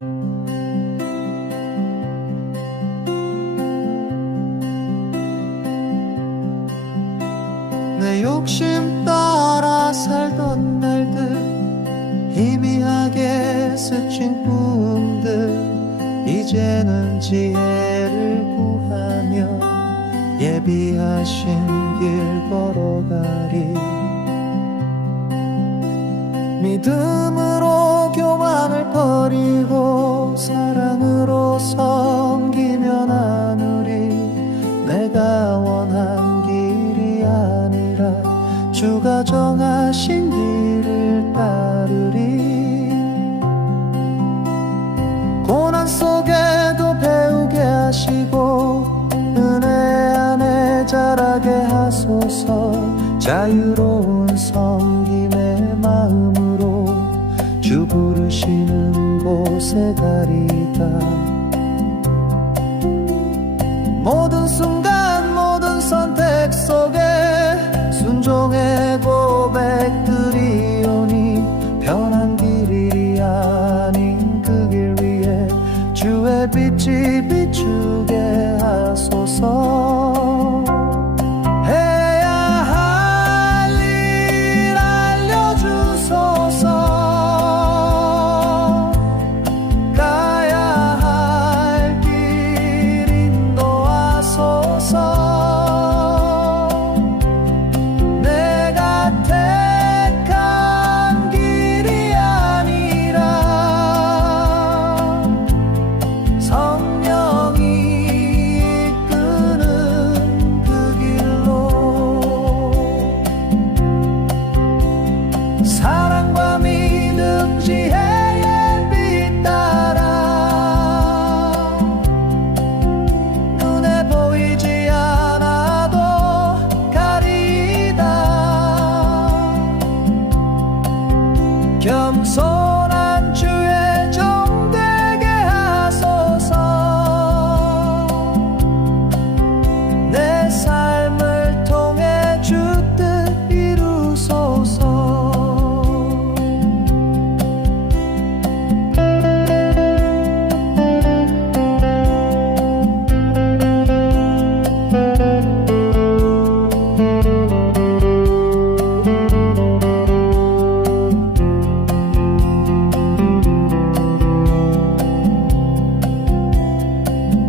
내 욕심 따라 살던 날들, 희미하게 스친 꿈들, 이제는 지혜를 구하며 예비하신 길 걸어가리. 믿음으로 교만을 버리고 사랑으로 섬기며 나누리. 내가 원한 길이 아니라 주가 정하신 길을 따르리. 고난 속에도 배우게 하시고 은혜 안에 자라게 하소서. 자유로운 섬김의 마음으로 주 부르시는 곳에 가리다. 모든 순간 모든 선택 속에 순종의 고백들이 오니 편한 길이 아닌 그 길 위에 주의 빛이 비추게 하소서. 해야 할 일 알려주소서. 가야 할 길 인도하소서. 내가 택한 길이 아니라 성령이 이끄는 그 길로 사랑과 믿음 지혜의 빛 따라 눈에 보이지 않아도 가리다. 겸손한 주의 종 되게 하소서. 내 삶을 통해 주 뜻 이루소서.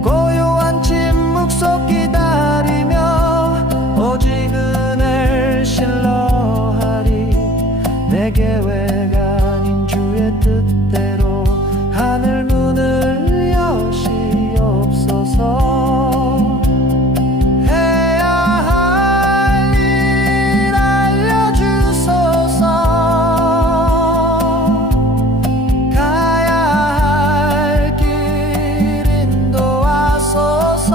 고요한 침묵 속 기다리며 오직 은혜를 신뢰하리. 내 계획 아닌 주의 뜻대로 하늘 문을 여시옵소서. 해야 할 일 알려주소서. 가야 할 길 인도하소서.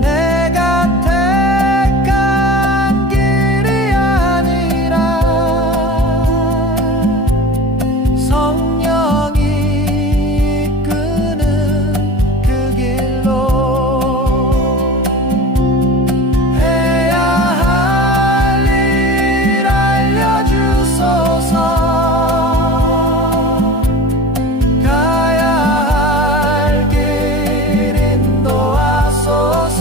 내가 택한 길이 아니라 성령이 이끄는 그 길로 해야 할 일 알려주소서. 가야 할 길 인도하소서.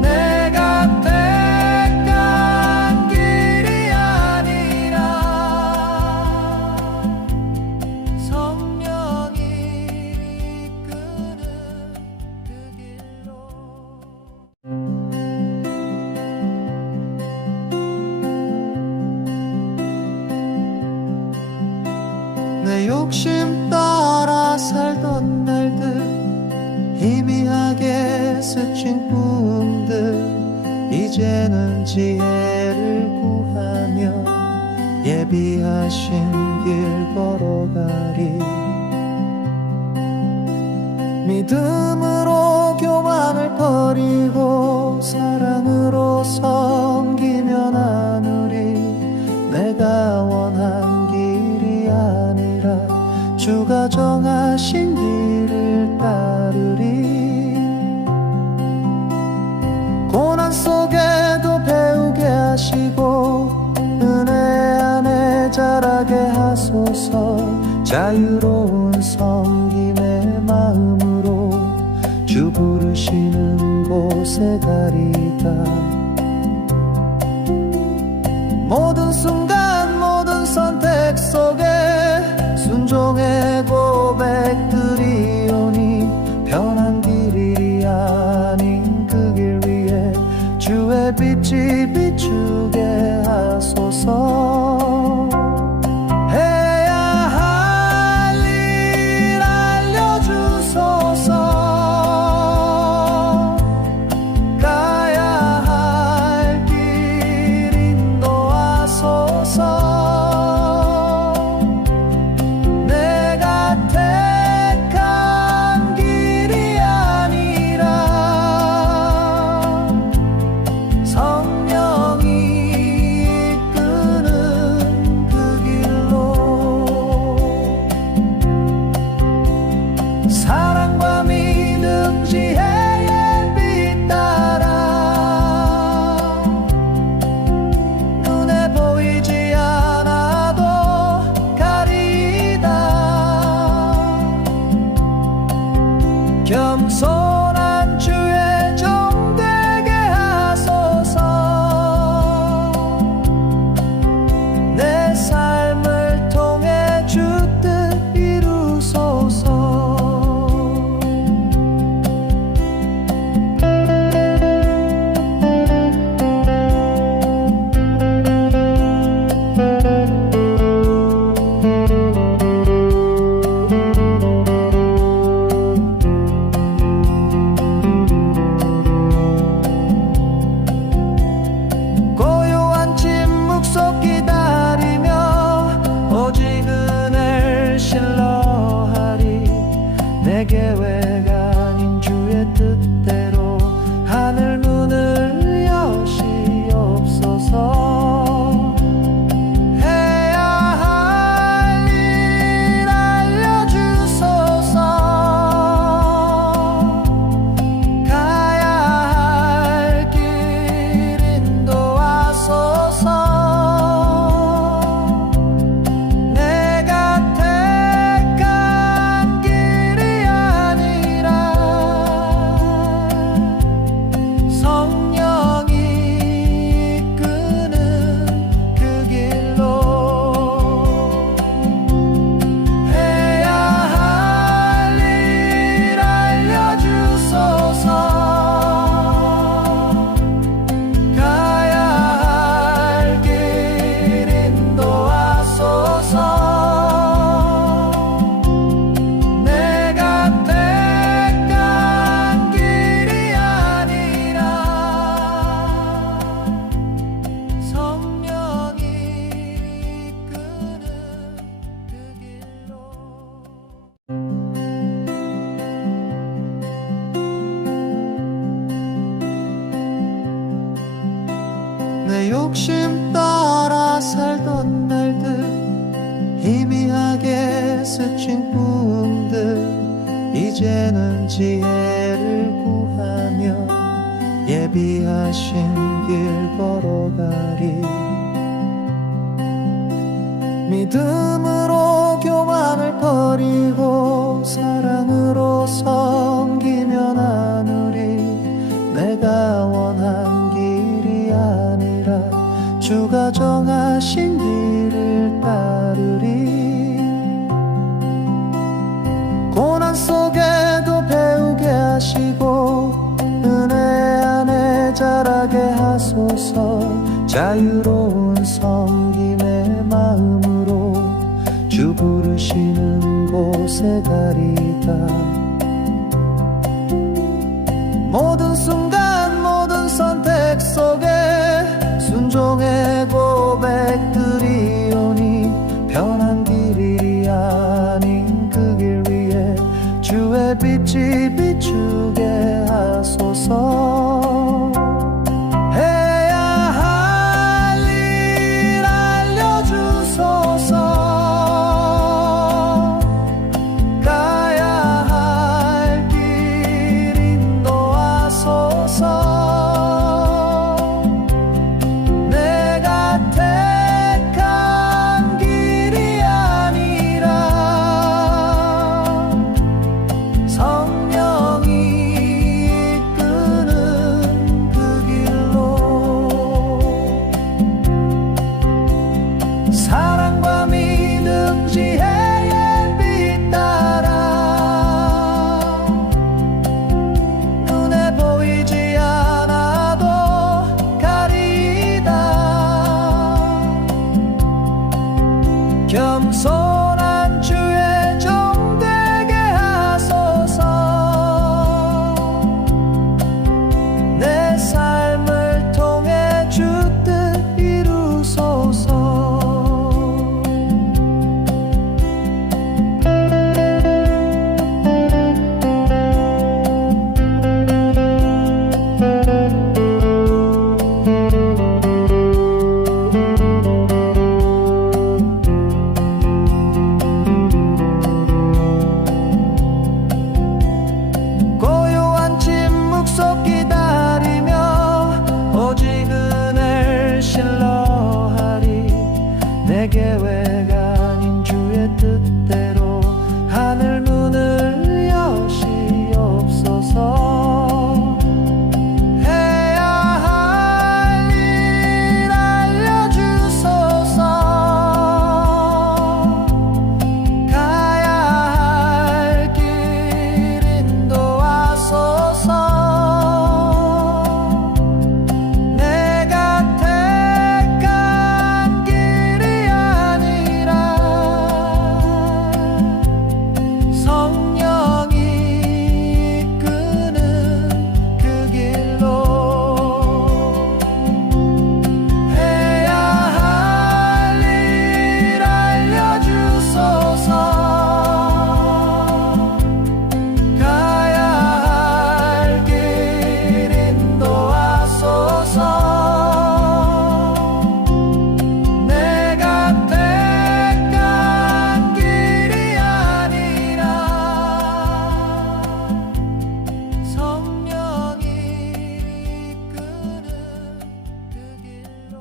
내가 택한 길이 아니라 성령이 이끄는 그 길로 내 욕심 따라 살던 날들, 희미하게 스친 꿈들, 이제는 지혜를 구하며 예비하신 길 걸어가리. 믿음으로 교만을 버리고 사랑으로 섬기며 나누리. 내가 원한 길이 아니라 주가 정하신 길을 따르리. 고난 속에도 배우게 하시고 은혜 안에 자라게 하소서. 자유로운 섬김의 마음으로 주 부르시는 곳에 가리다. 모든 순간 모든 선택 속에 순종의 고백들이 오니 편한 길이 아닌 그 길 위에 주의 빛이 비추게 하소서. 해야 할 일 알려주소서. 가야 할 길 인도하소서. 내가 택한 길이 아니라 성령이 이끄는 그 길로 사랑과 믿음 지혜의 빛 따라 눈에 보이지 않아도 가리다. 겸손한 주의 종 되게 하소서. 내 삶을 통해 주 뜻 이루소서. 고요한 침묵 속 기다리며 오직 은혜를 신뢰하리. 내 계획 아닌 주의 뜻대로 하늘 문을 여시옵소서. 해야 할 일 알려주소서. 가야 할 길 인도하소서. 내가 택한 길이 아니라 성령이 이끄는 그 길로 해야 할 일 알려주소서. 가야 할 길 인도하소서. 내가 택한 길이 아니라 성령이 이끄는 그 길로 내 욕심 따라 살던 날들 희미하게 스친 꿈들 이제는 지혜를 구하며 예비하신 길 걸어가리. 믿음으로 교만을 버리고 사랑으로 섬기며 나누리. 내가 원한 길이 아니라 주가 정하신 길을 따르리. 고난 속에도 배우게 하시고 은혜 안에 자라게 하소서. 자유로운 섬김의 마음으로 주 부르시는 곳에 가리다. 모든 순간 모든 선택 속에 순종의 고백들이 오니 편한 길이 아닌 그 길 위에 주의 빛이 비추게 하소서. 해야 할 일 알려주소서. 가야 할 사랑과 믿음 지혜의 빛 따라 눈에 보이지 않아도 가리다 겸손한 주의 종 되게 하소서. 내 삶을 통해 주 뜻 이루소서. 고요한 침묵 속 기다리며 오직 은혜를 신뢰하리. 내 계획 아닌 주의 뜻대로 하늘 문을 여시옵소서. 해야 할 일 알려주소서. 가야 할 길 인도하소서. 내가 택한 길이 아니라 성령이 이끄는 그 길로 해야 할 일 알려주소서. 가야 할 길 인도하소서. 내가 택한 길이 아니라 성령이 이끄는 그 길로.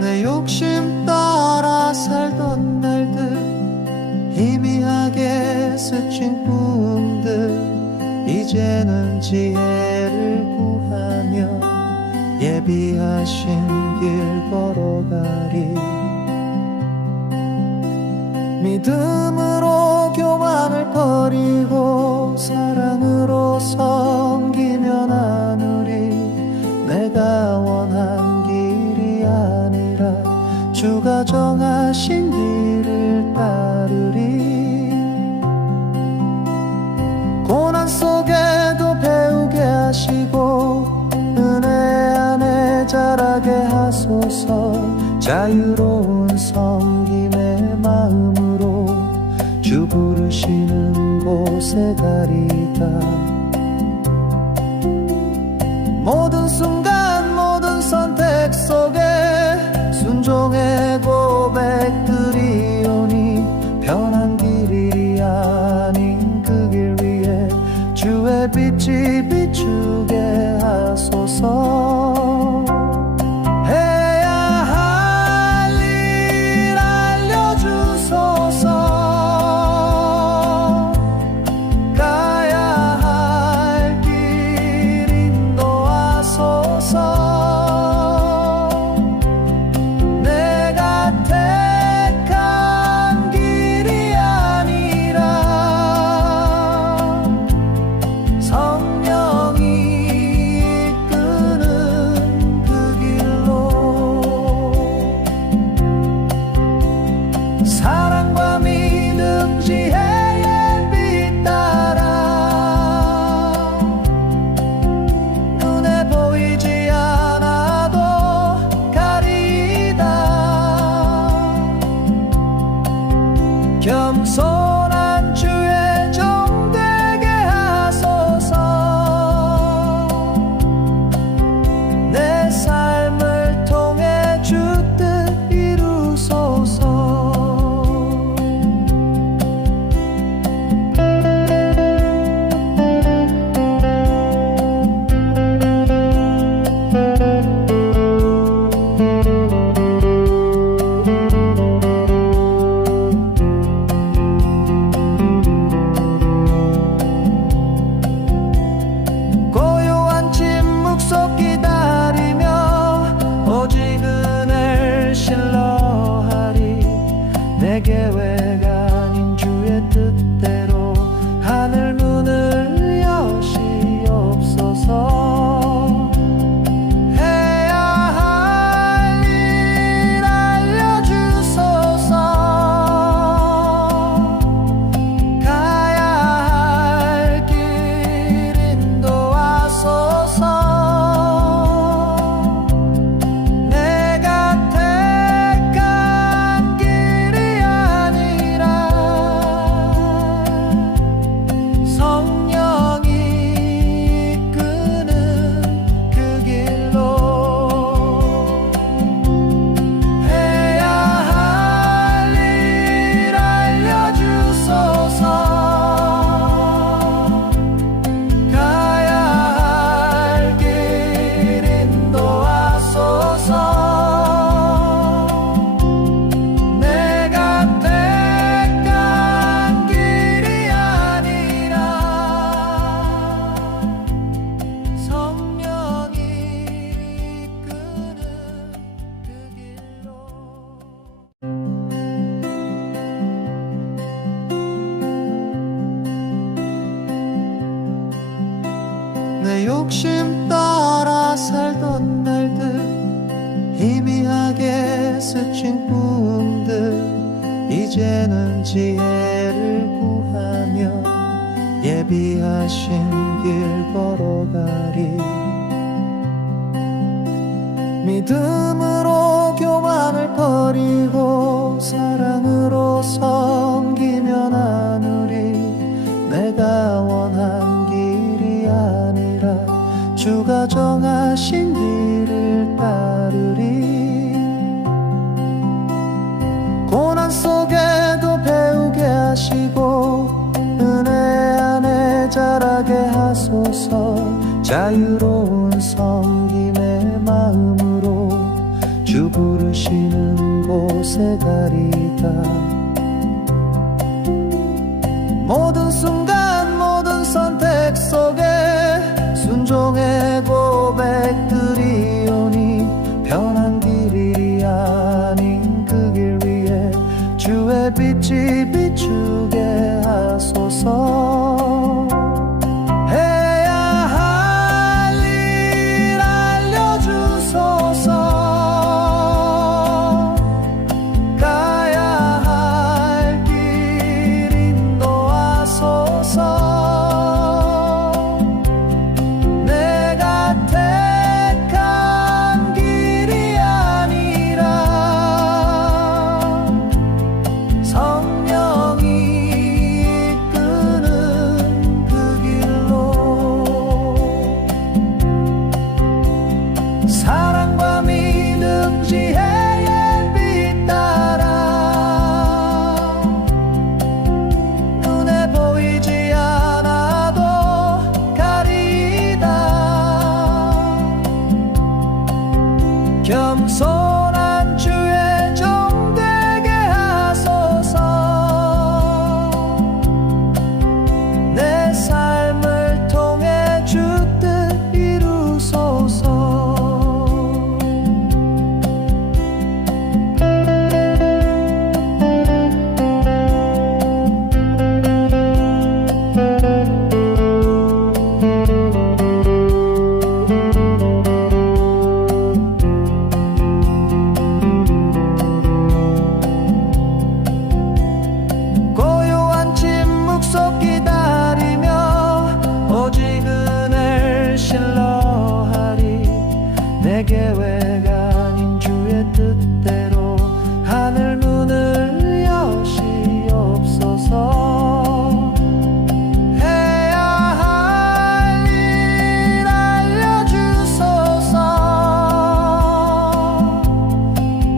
내 욕심 따라 살던 날들, 희미하게 스친 꿈들, 이제는 지혜를 구하며 예비하신 길 걸어가리. 믿음으로 교만을 버리고 사랑으로 섬기며 나누리. 내가 원한 길이 아니라 주가 정하신 길을 따르리. 고난 속에도 배우게 하시고 은혜 안에 자라게 하소서. 자유로운 섬김의 마음으로 주 부르시는 곳에 가리다. 모든 순간 모든 선택 속에 순종의 고백들이 오니 편한 길이 아닌 그 길 위에 주의 빛이 비추게 하소서. 해야 할 일 알려주소서. 가야 할 길 인도하소서. 내가 택한 길이 아니라 성령이 이끄는 그 내 욕심 따라 살던 날들 희미하게 스친 꿈들 이제는 지혜를 구하며 예비하신 길 걸어가리 믿음으로 교만을 버리고 사랑으로 섬기며 나누리 내가 원한 길이 아니라 주가 정하신 길을 따르리 고난 속에도 배우게 하시고 은혜 안에 자라게 하소서 자유로운 섬김의 마음으로 주 부르시는 곳에 가리다 모든 순간 모든 선택 속에 순종의 고백들이 오니 편한 길이 아닌 그 길 위에 주의 빛이 비추게 하소서 해야 할 일 알려주소서 가야 할 길 인도하소서 내가 택한 길이 아니라 성령이 이끄는 그 길로 사랑과 믿음 지혜의 빛 따라 눈에 보이지 않아도 가리다 겸손한 주의 종 되게 하소서 내 삶을 통해 주 뜻 이루소서 고요한 침묵 속 기다리며 오직 은혜를 신뢰하리 내 계획 아닌 주의 뜻대로 하늘 문을 여시옵소서 해야 할 일 알려주소서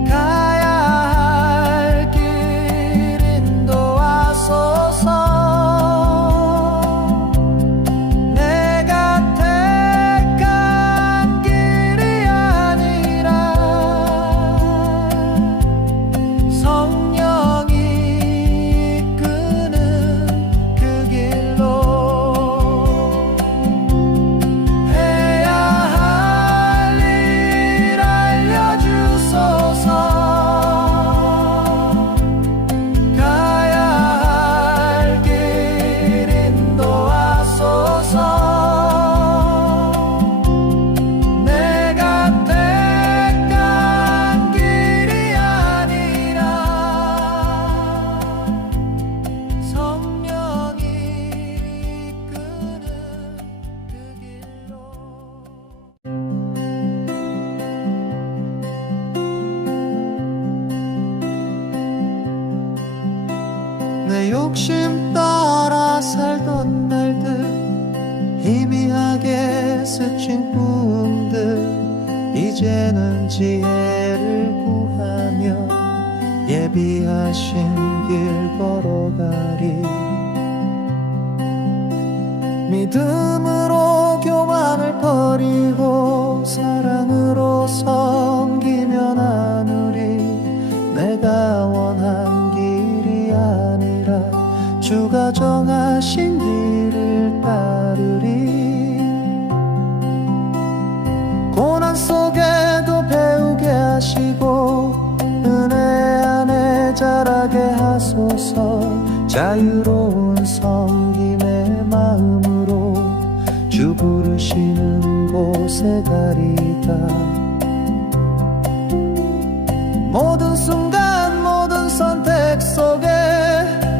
가야 할 길 인도하소서 내가 택한 길이 아니라 성령이 이끄는 그 길로 해야 할 일 알려주소서 가야 할 길 인도하소서 내가 택한 길이 아니라 성령이 이끄는 그 길로 내 욕심 따라 살던 날들 희미하게 스친 꿈들 이제는 지혜를 구하며 예비하신 길 걸어가리 믿음으로 교만을 버리고 사랑으로 섬기며 나누리 내가 원한 길이 아니라 주가 정하신 길을 따르리 고난 속에도 배우게 하시고 은혜 안에 자라게 하소서 자유로운 섬김의 마음으로 주 부르시는 곳에 가리다. 모든 순간 모든 선택 속에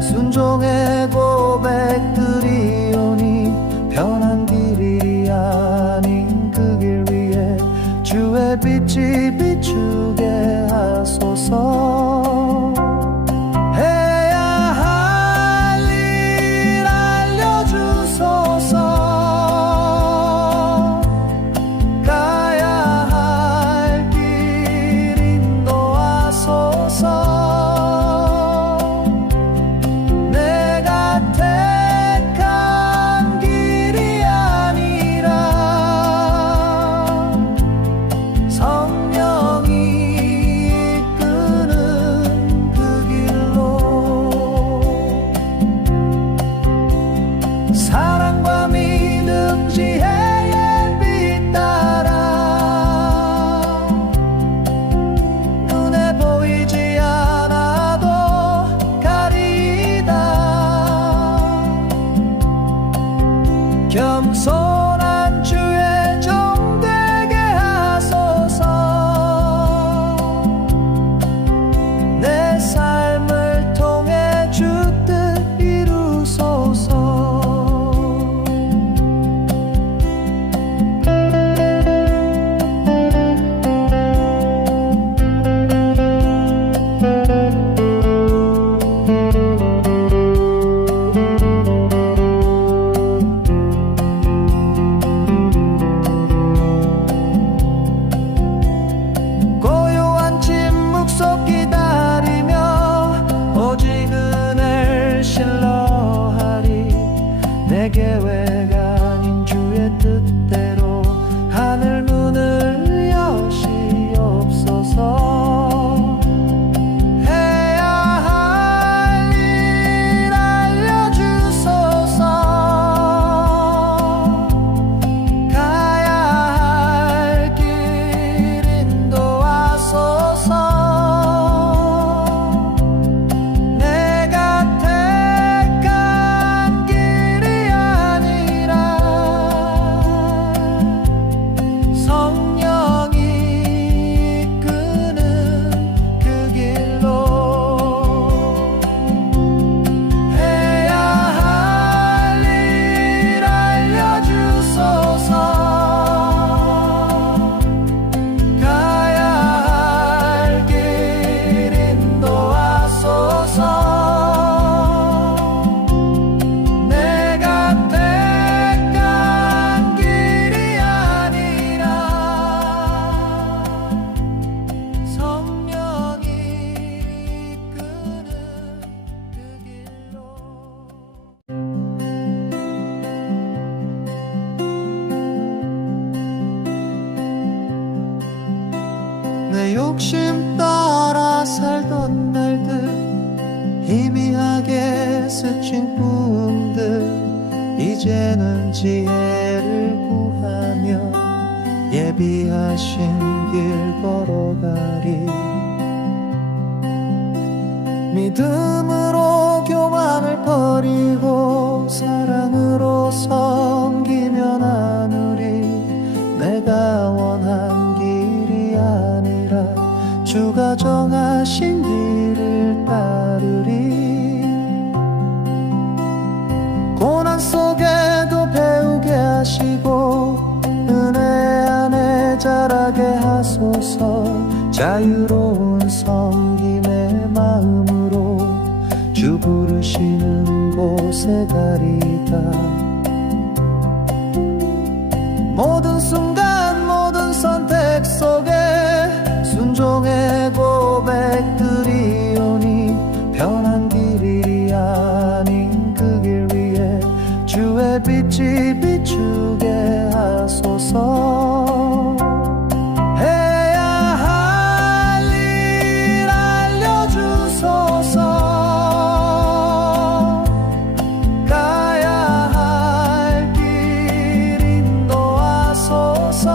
순종의 고백들이 오니 편한 길이 아닌 그 길 위에 주의 빛이 비추게 하소서. 해야 할 일 알려주소서. 가야 할 길 인도하소서. 내가 택한 길이 아니라 성령이 이끄는 그 길로 사랑과 믿음 지혜의 빛 따라 눈에 보이지 않아도 가리다. 겸손한 주의 종 되게 하소서. 내 삶을 통해 주 뜻 이루소서. 고요한 침묵 속 기다리며 오직 은혜를 신뢰하리. 내 계획 아닌 주의 뜻대로 하늘 문을 여시옵소서. 해야 할 일 알려주소서. 가야 할 길 인도하소서. 내가 택한 길이 아니라 성령이 이끄는 그 길로 해야 할 일 알려주소서. 가야 할 길 인도하소서. 내가 택한 길이 아니라 성령이 이끄는 그 길로 내 욕심 따라 살던 날들 희미하게 스친 꿈들 이제는 지혜를 구하며 예비하신 길 걸어가리. 믿음으로 교만을 버리고 사랑으로 섬기며 나누리. 내가 원한 길이 아니라 주가 정하신 길을 따르리. 고난 속에도 배우게 하시고 은혜 안에 자라게 하소서. 자유로운 섬김의 마음으로 주 부르시는 곳에 가리다. 모든 순간 모든 선택 속에 순종의 고백들이 오니 편한 길이 아닌 그 길 위에 주의 빛이 비추게 하소서. 해야 할 일 알려주소서. 가야 할 길 인도하소서.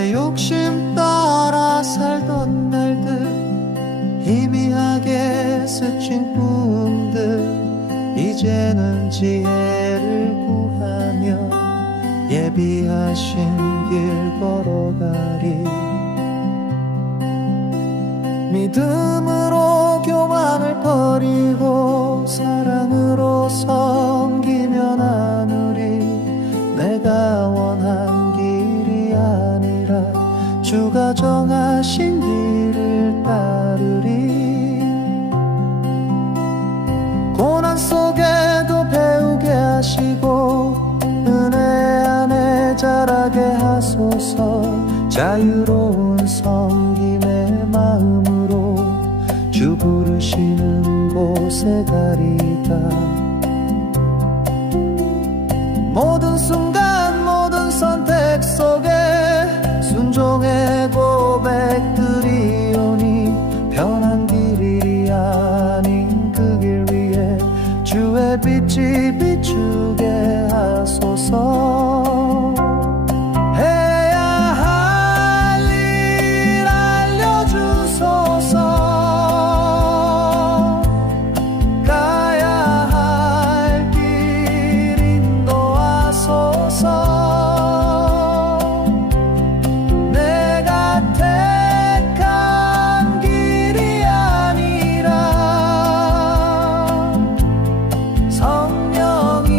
내 욕심 따라 살던 날들, 희미하게 스친 꿈들, 이제는 지혜를 구하며 예비하신 길 걸어가리. 믿음으로 교만을 버리고 사랑으로 섬기며 나누리. 내가 원한 길이 아니라 주가 정하신 길을 따르리. 고난 속에도 배우게 하시고 은혜 안에 자라게 하소서. 자유로운 섬김의 마음으로 주 부르시는 곳에 가리다. 모든 순간 모든 선택 속에 순종의 고백들이 오니 편한 길이 아닌 그 길 위에 주의 빛이 비추게 하소서. 해야 할 일 알려주소서. 가야 할 길 인도하소서. 내가 택한 길이 아니라 성령이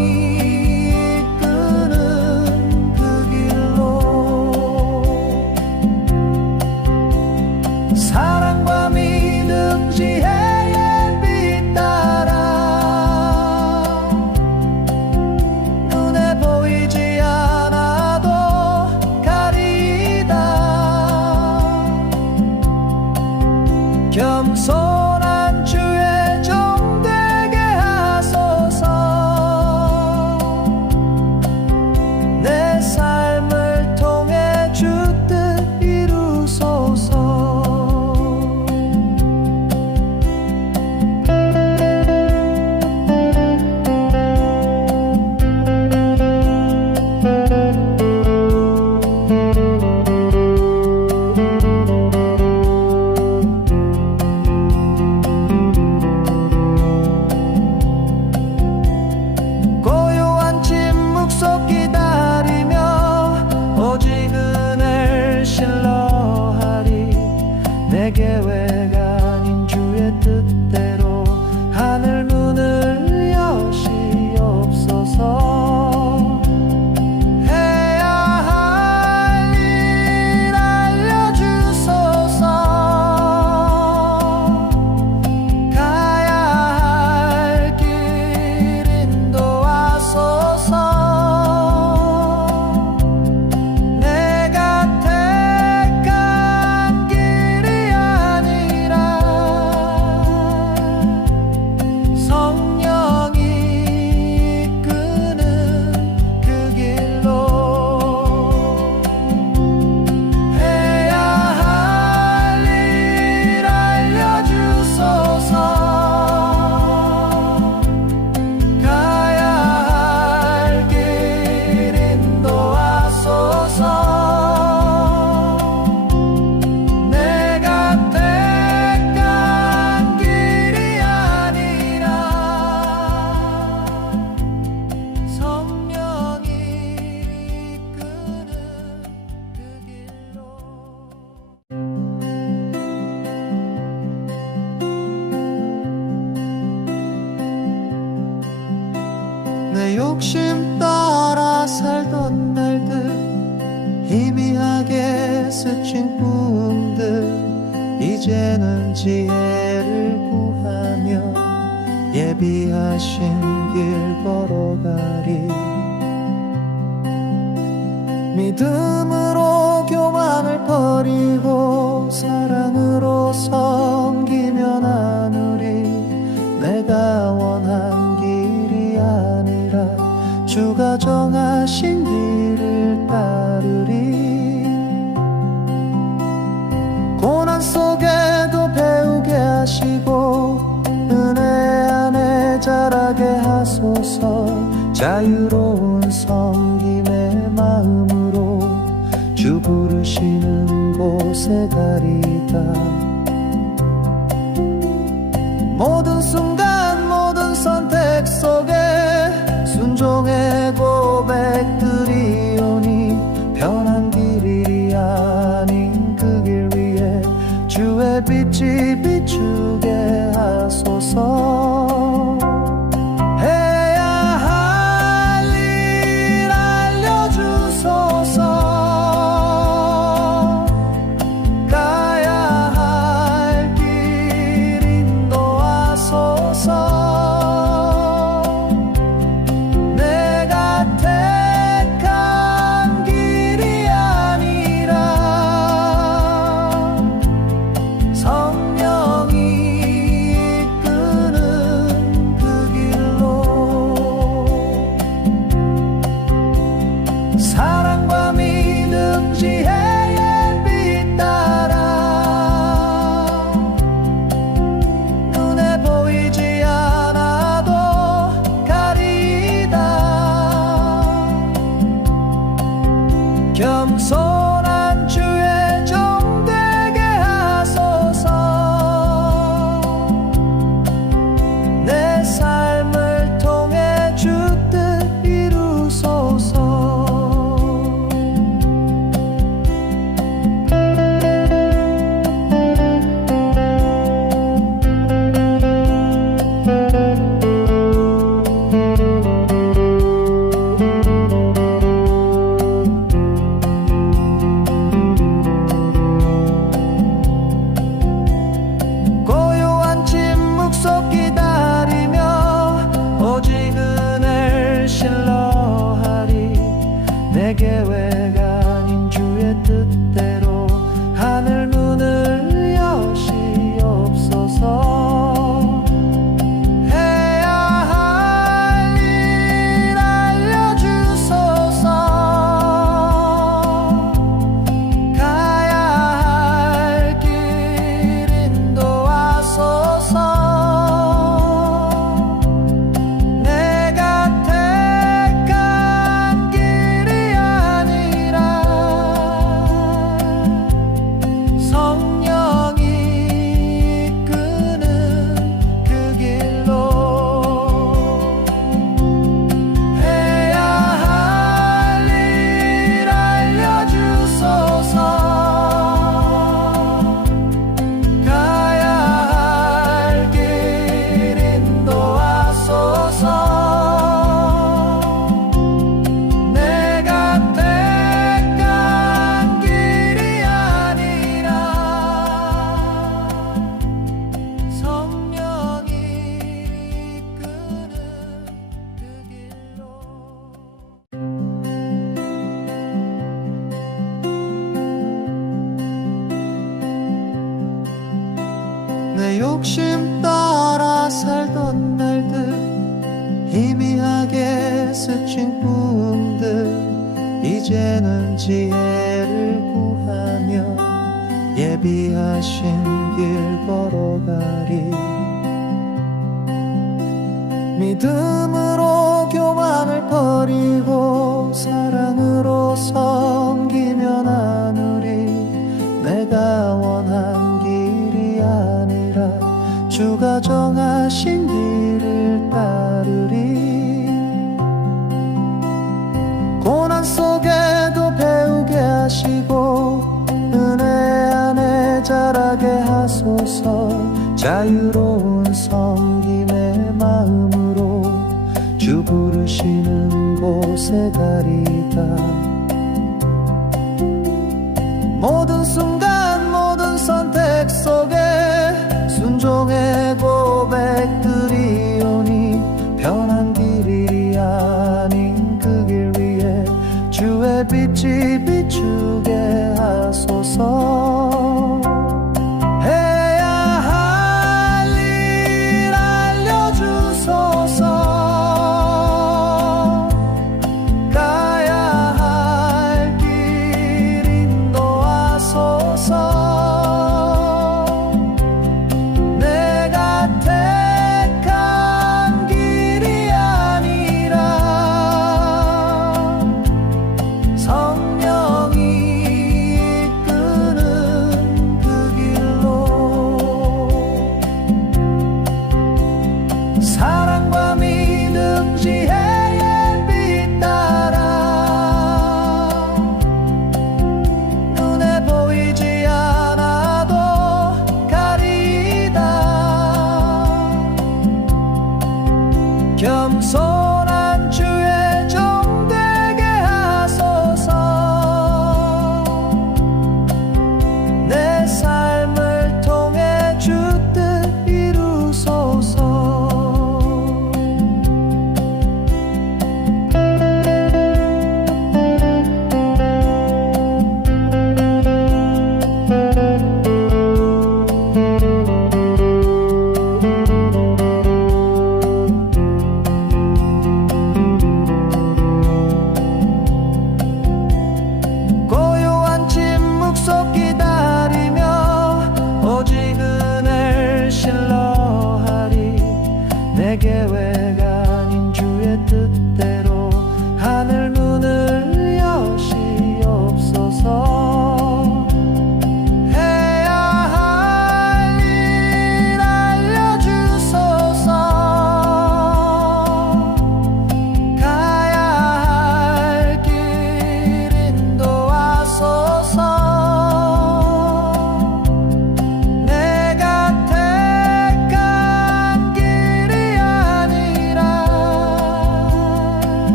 이끄는 그 길로 사랑과 믿음 지혜의 빛 따라 눈에 보이지 않아도 가리다. 겸손한 주의 종 되게 하소서. 내 삶을 통해 주 뜻 이루소서. 고요한 침묵 속 기다리며 오직 은혜를 신뢰하리. 내 계획 아닌 주의 뜻대로 하늘 문을 여시옵소서. 해야 할 일 알려주소서. 가야 할 길 인도하소서. 내가 택한 길이 아니라 성령이 이끄는 그 길로 해야 할 일 알려주소서. 가야 할 길 인도하소서. 내가 택한 길이 아니라 성령이 이끄는 그 길로 내 욕심 따라 살던 날들, 희미하게 스친 꿈들, 이제는 지혜를 구하며 예비하신 길 걸어가리. 믿음으로 교만을 버리고 사랑으로 섬기며 나누리. 내가 원한 길이 아니라 주가 정하신 길을 따르리. 고난 속에도 배우게 하시고 은혜 안에 자라게 하소서. 자유로운 섬김의 마음으로 주 부르신 곳에 가리다 모든 순간 모든 선택 속에 순종의 고백들이 오니 편한 길이 아닌 그 길 위에 주의 빛이 비추게 하소서 해야 할 일 알려주소서 가야 할 길 인도하소서 내가 택한 길이 아니라 성령이 이끄는 그 길로 사랑과 믿음 지혜의 빛 따라 눈에 보이지 않아도 가리다 겸손한 주의 종 되게 하소서 내 삶을 통해 주 뜻 이루소서 고요한 침묵 속 기다리며 오직 은혜를 신뢰하리 내 계획 아닌 주의 뜻대로 하늘 문을 여시옵소서 해야 할 일 알려주소서 가야 할 길 인도하소서 내가 택한 길이 아니라 성령이 이끄는 그 길로 해야 할 일 알려주소서 가야 할 길 인도하소서 내가 택한 길이 아니라 성령이 이끄는 그 길로 내 욕심 따라 살던 날들 희미하게 스친 꿈들 이제는 지혜를 구하며 예비하신 길 걸어가리 믿음으로 교만을 버리고 사랑으로 섬기며 나누리 내가 원한 길이 아니라 주가 정하신 길을 따르리 고난 속에도 배우게 하시고 은혜 안에 자라게 하소서 자유로운 섬김의 마음으로 주 부르시는 곳에 가리다 모든 순간 모든 선택 속에 순종의 고백들이 오니 편한 길이 아닌 그 길 위에 주의 빛이 비추게 하소서 해야 할 일 알려주소서 가야 할 길 인도하소서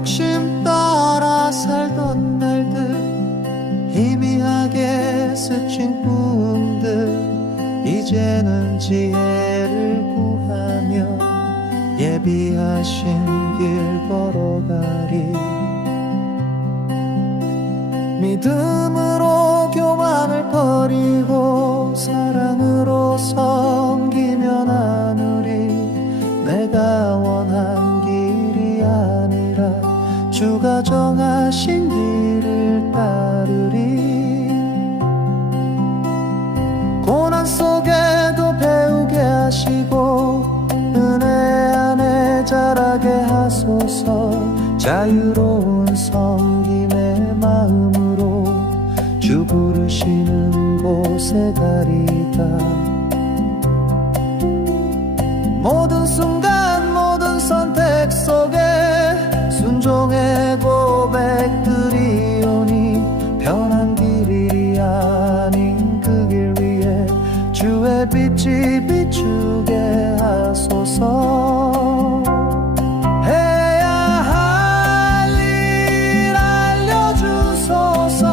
욕심 따라 살던 날들, 희미하게 스친 꿈들, 이제는 지혜를 구하며 예비하신 길 걸어가리. 믿음으로 교만을 버리고 사랑으로 섬기며 나누리. 내가 원한 길이 아니라 주가 정하신 길을 따르리. 고난 속에도 배우게 하시고 은혜 안에 자라게 하소서. 자유로운 섬김의 마음으로 주 부르시는 곳에 가리다. 모든 순간 모든 선택 속에 순종의 고백들이 오니 편한 길이 아닌 그 길 위에 주의 빛이 비추게 하소서. 해야 할 일 알려주소서.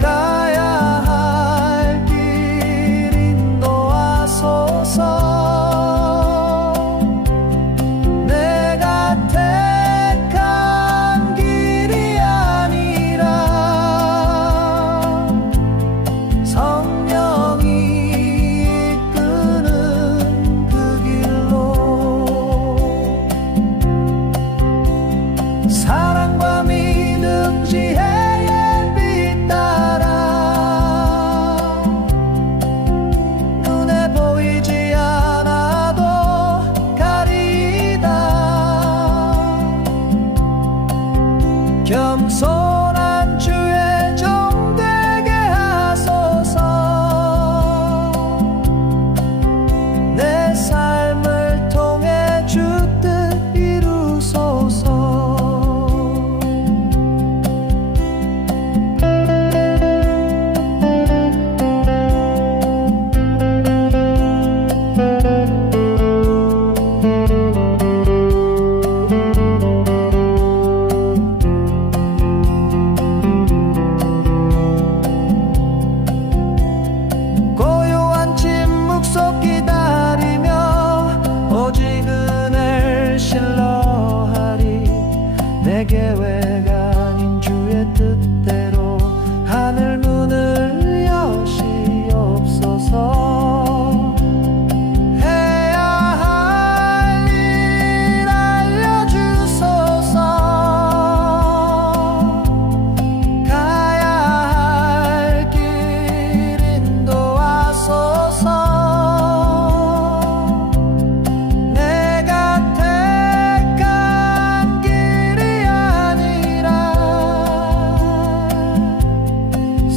가야 할 길 인도하소서. 내가 택한 길이 아니라 성령이 이끄는 그 길로 사랑과 믿음 지혜의 빛 따라 눈에 보이지 않아도 가리다. 겸손한 주의 종 되게 하소서. 내 삶을 통해 주 뜻 이루소서. 고요한 침묵 속 기다리며 오직 은혜를 신뢰하리. 내 계획 아닌 주의 뜻대로 하늘 문을 여시옵소서. 해야 할 일 알려주소서. 가야 할 길 인도하소서. 내가 택한 길이 아니라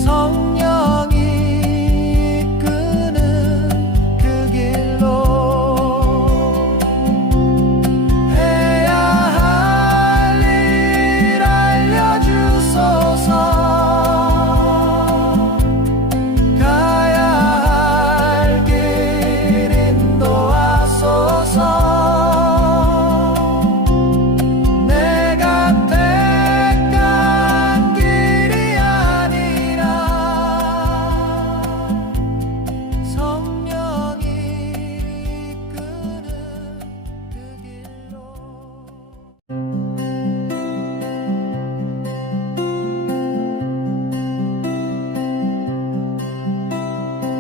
성령이 이끄는 그 길로 해야 할 일 알려주소서. 가야 할 길 인도하소서. 내가 택한 길이 아니라 성령이 이끄는 그 길로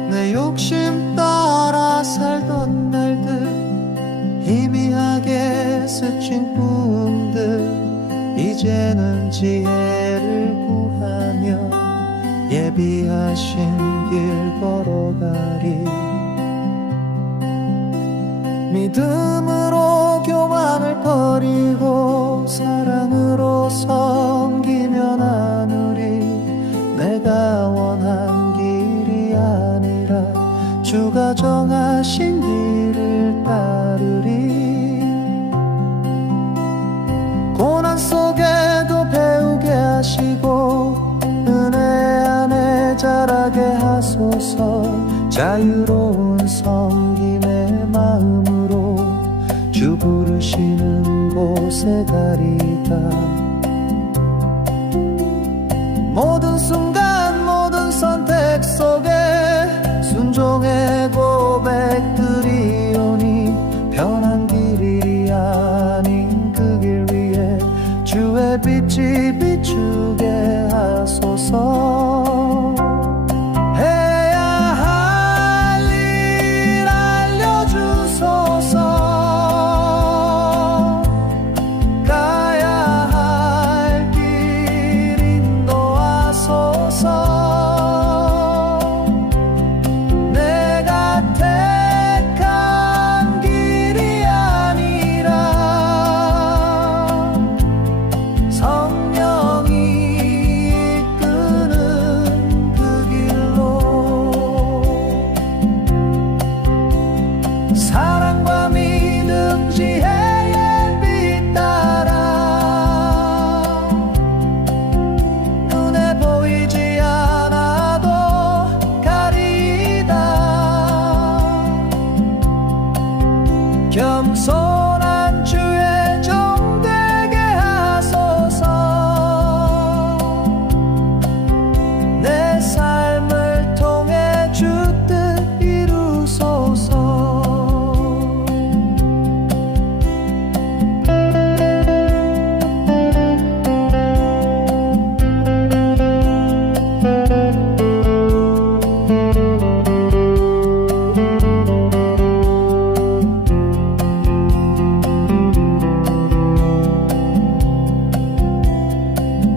내 욕심 따라 살던 날들, 희미하게 스친 꿈들, 이제는 지혜를 구하며 예비하신 길 걸어가리. 믿음으로 교만을 버리고 사랑으로 섬기며 나누리. 내가 원한 길이 아니라 주가 정하신 길을 따르리. 고난 속에도 배우게 하시고 은혜 안에 자라게 하소서. 자유로운 섬김의 마음으로 주 부르시는 곳에 가리다. 모든 순간 모든 선택 속에 순종의 고백들이 오니 편한 길이 아닌 그 길 위에 주의 빛이 비추게 하소서. 해야 할 일 알려주소서. 가야 할 길 인도하소서. 내가 택한 길이 아니라 성령이 이끄는 그 길로 사랑과 믿음 지혜의 빛 따라 눈에 보이지 않아도 가리다. 겸손한 주의 종 되게 하소서. 내 삶을 통해 주 뜻 이루소서.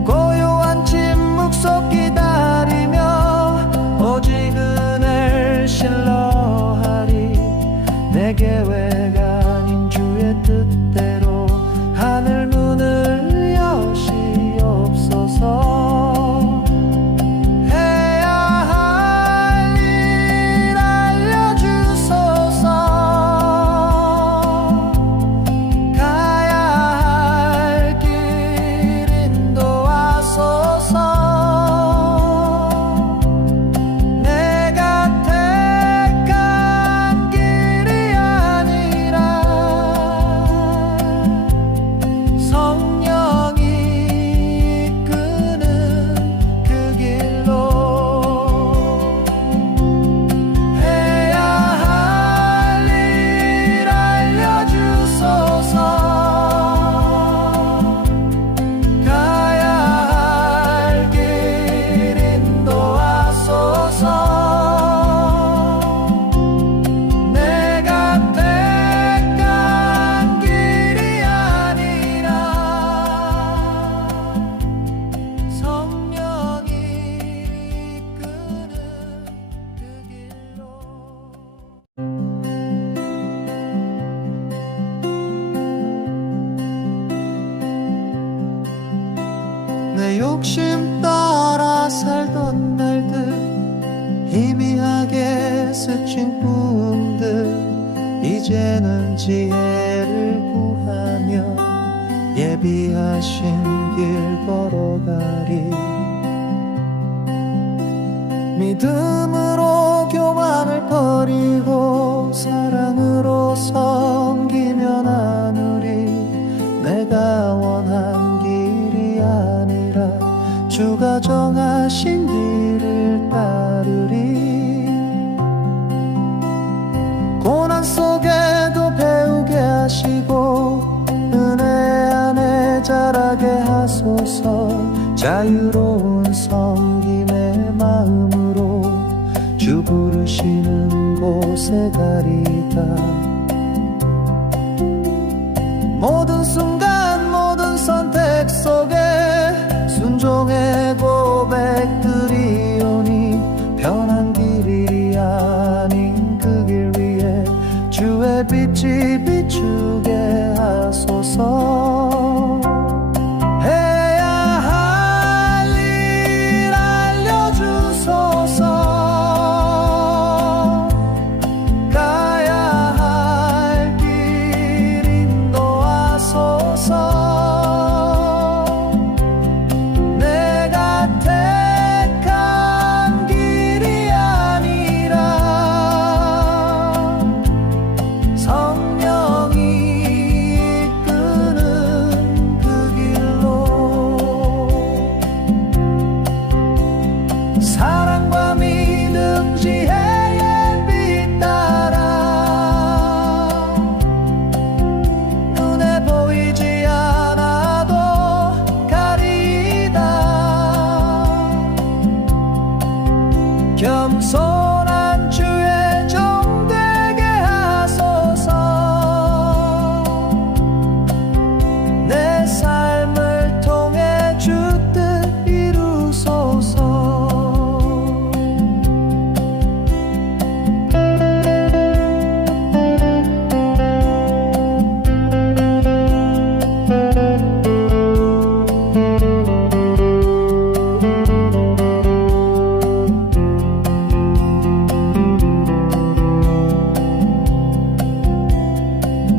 고요한 침묵 속 기다리며 오직 은혜를 신뢰하리. 내 계획 아닌 주의 뜻대로 하늘 문을 여시옵소서. 해야 할 일 알려주소서. 가야 할 길 인도하소서. 내가 택한 길이 아니라 성령이 이끄는 그 길로 해야 할 일 알려주소서. 가야 할 길 인도하소서. 내가 택한 길이 아니라 성령이 이끄는 그 길로 내 욕심 따라 살던 날들 희미하게 스친 꿈들 이제는 지혜를 구하며 예비하신 길 걸어가리. 믿음으로 교만을 버리고 사랑으로 섬기며 나누리. 내가 원한 길이 아니라 주가 정하신 길을 따르리. 고난 속에도 배우게 하시고 은혜 안에 자라게 하소서. 자유로운 섬김의 마음으로 주 부르시는 곳에 가리다. 모든 순간 모든 선택 속에 순종의 고백들이 오니 편한 길이 아닌 그 길 위에 주의 빛이 비추게 하소서. 해야 할 일 알려주소서. 가야 할 길 인도하소서. 겸손한 주의 종 되게 하소서. 내 삶을 통해 주 뜻 이루소서.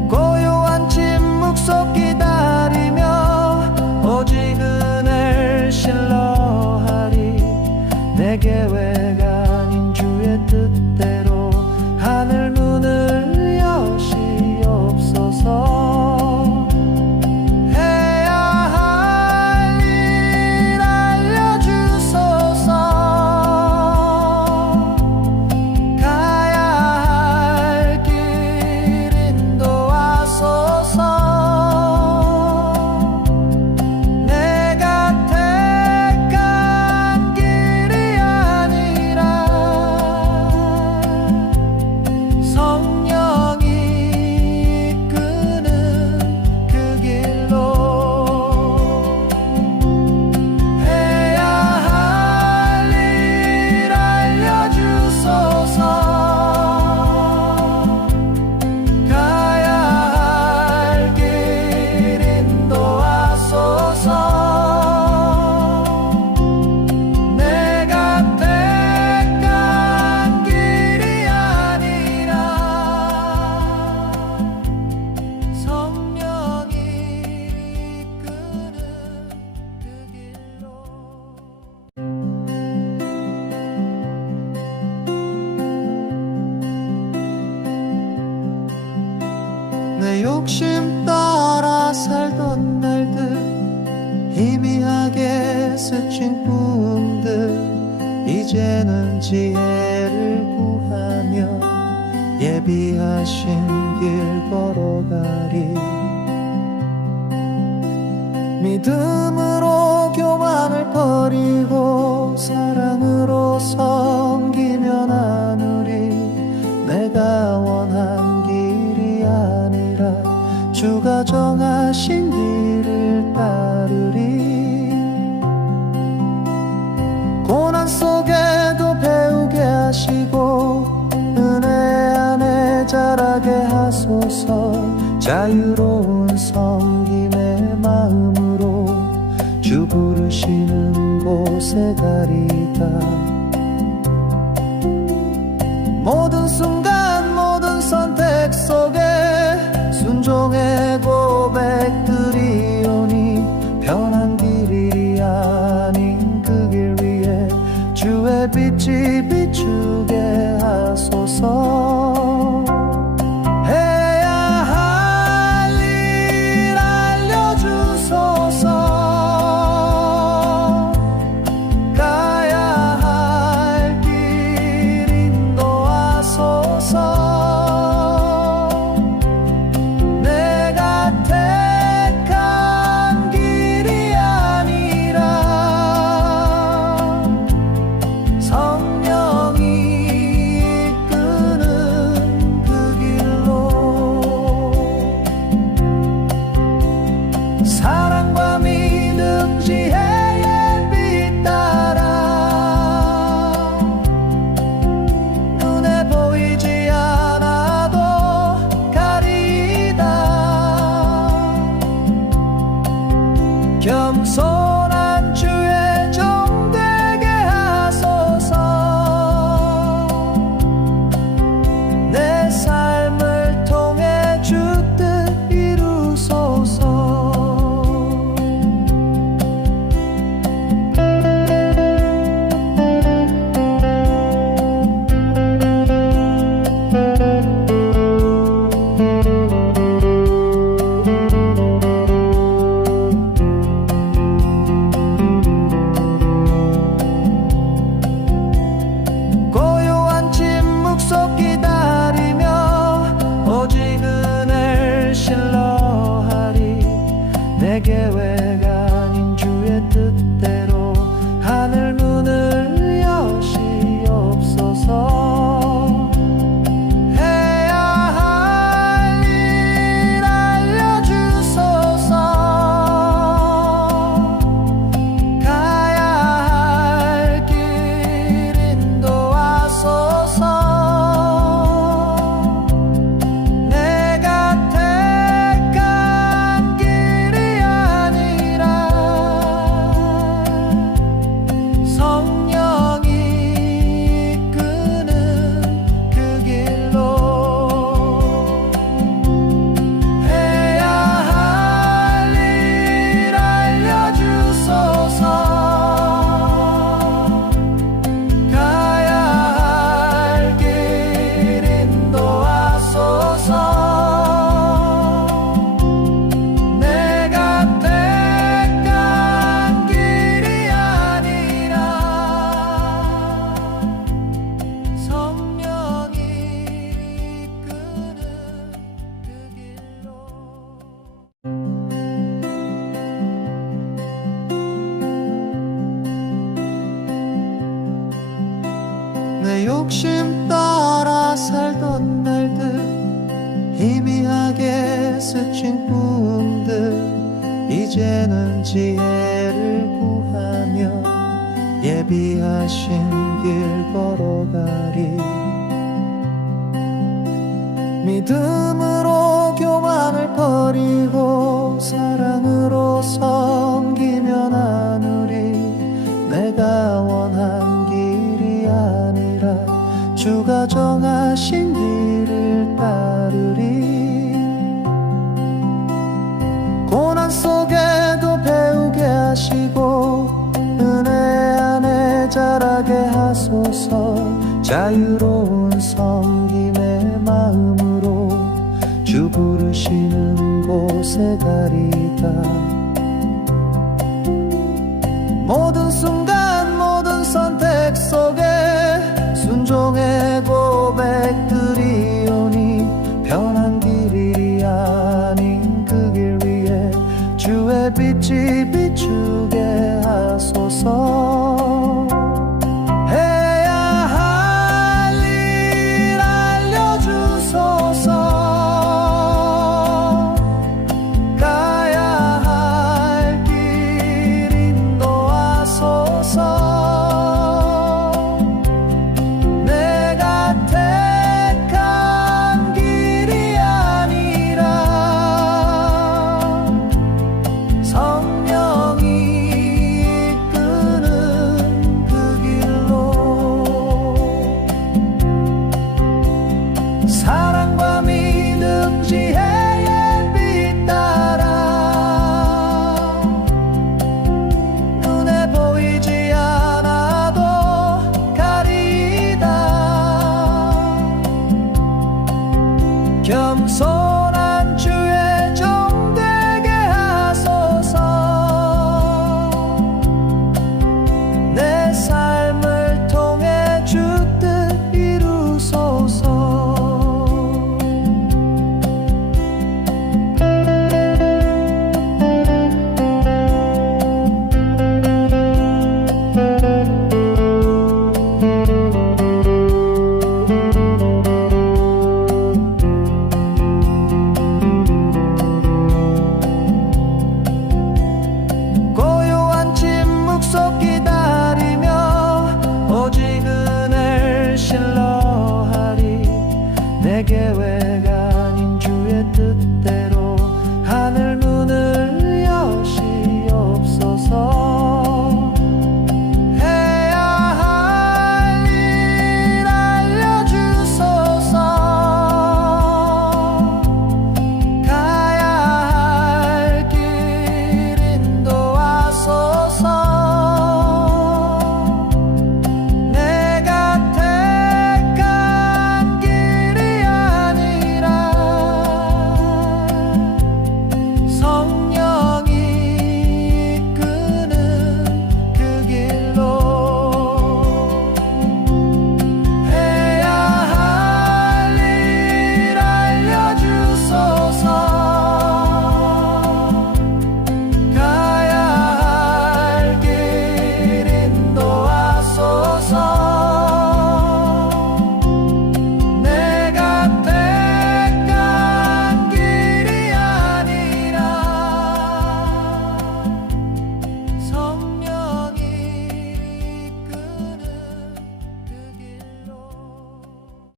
고요한 침묵 속 기다리며 오직 은혜를 신뢰하리. 내 계획 아닌 주의 뜻대로 하늘 문을 여시옵소서. 해야 할 일 알려주소서. 가야 할 길 인도하소서. 내가 택한 길이 아니라 성령이 이끄는 그 길로. 해야 할 일 알려주소서. 가야 할 길 인도하소서. 내가 택한 길이 아니라 성령이 이끄는 그 길로. 내 욕심 따라 살던 날들, 희미하게 스친 꿈들, 이제는 지혜를 구하며 예비하신 길 걸어가리. 믿음으로 교만을 버리고 사랑으로 섬기며 나누리. 내가 원한 길이 아니라 주가 정하신 길을 따르리. 고난 속에도 배우게 하시고 은혜 안에 자라게 하소서. 자유로운 섬김의 마음으로 주 부르시는 곳에 가리다. 모든 순간 모든 선택 속에 순종의 고백들이 오니 편한 길이 아닌 그 길 위에 주의 빛이 비추게 하소서. 해야 할 일 알려주소서. 가야 할 길 인도하소서. 내가 택한 길이 아니라 성령이 이끄는 그 길로. 사랑과 믿음 지혜의 빛 따라 눈에 보이지 않아도 가리다. 겸손한 주의 종 되게 하소서. 내 삶을 통해 주 뜻 이루소서. 내 욕심 따라 살던 날들 희미하게 스친 꿈들 이제는 지혜를 구하며 예비하신 길 걸어가리 믿음으로 교만을 버리고 사랑으로 섬기며 나누리 내가 원한 길이 아니라 주가 정하신 길을 따르리 고난 속에도 배우게 하시고 은혜 안에 자라게 하소서 자유로운 섬김의 마음으로 주 부르시는 곳에 가리다 모든 순간 모든 선택 속에 순종의 고백들이 오니 편한 길이 아닌 그 길 위에 주의 빛이 비추게 하소서